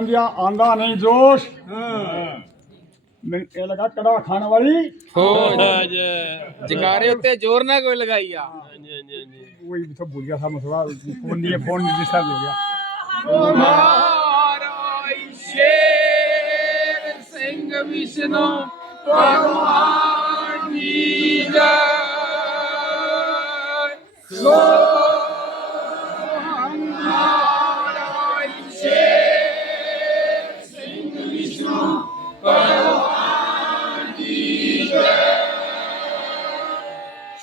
दिया नहीं जोश। ये लगा कड़ा खाने वाली। जगारे ज़ोर ना कोई लगाइया। वही तो भूल गया था मसला फ़ोन नहीं फ़ोन नहीं जिसका हो गया। शेर सिंह विष्णु भगवान की जय।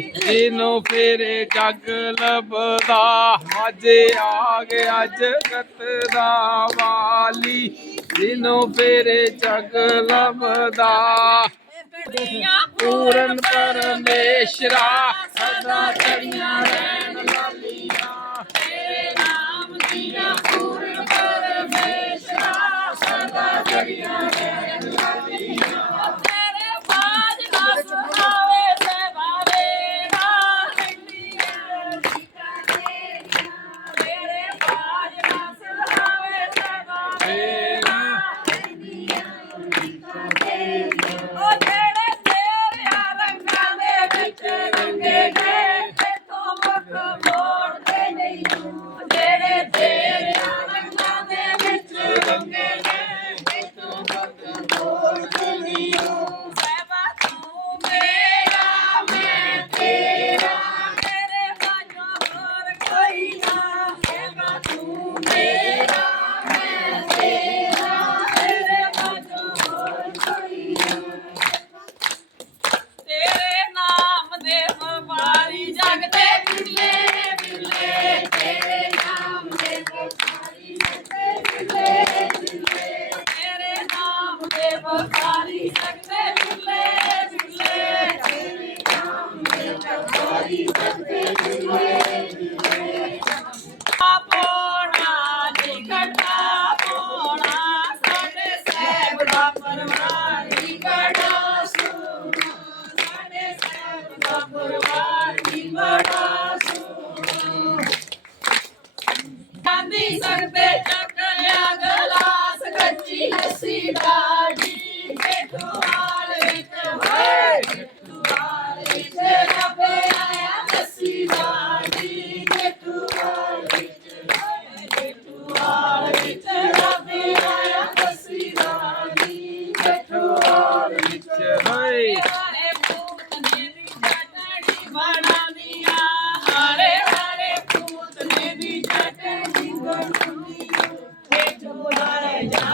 ਜਿਹਨੂੰ ਫੇਰੇ ਜੱਗ ਲਬਦਾ ਮਾਝੇ ਆ ਗਿਆ ਜਗਤ ਦਾ ਵਾਲੀ। ਜਿਹਨੂੰ ਫੇਰੇ ਜੱਗ ਲਬਦਾ ਪੂਰਨ ਪਰਮੇਸ਼ਰਾ ਸਦਾ ਚੜੀਆਂ ਰਹਿਣ ਲਾਲੀਆਂ ਤੇਰੇ ਨਾਮ ਦੀਆਂ ਪੂਰਨ ਪਰਮੇਸ਼ਰਾ ਸਦਾ ਚੜੀਆਂ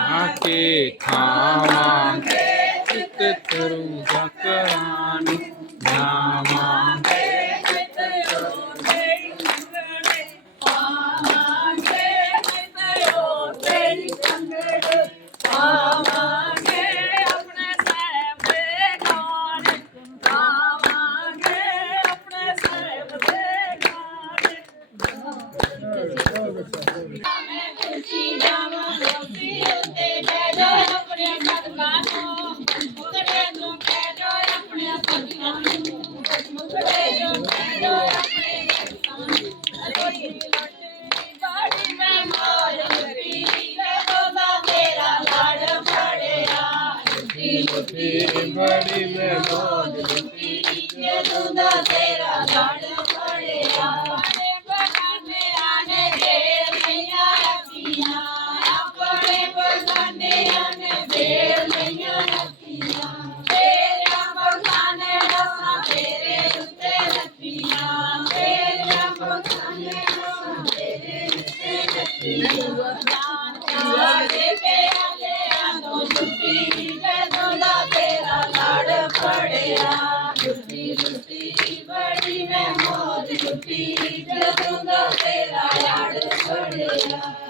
आके खावा மடிமனோ जगृंग तेरा लाड सोडला.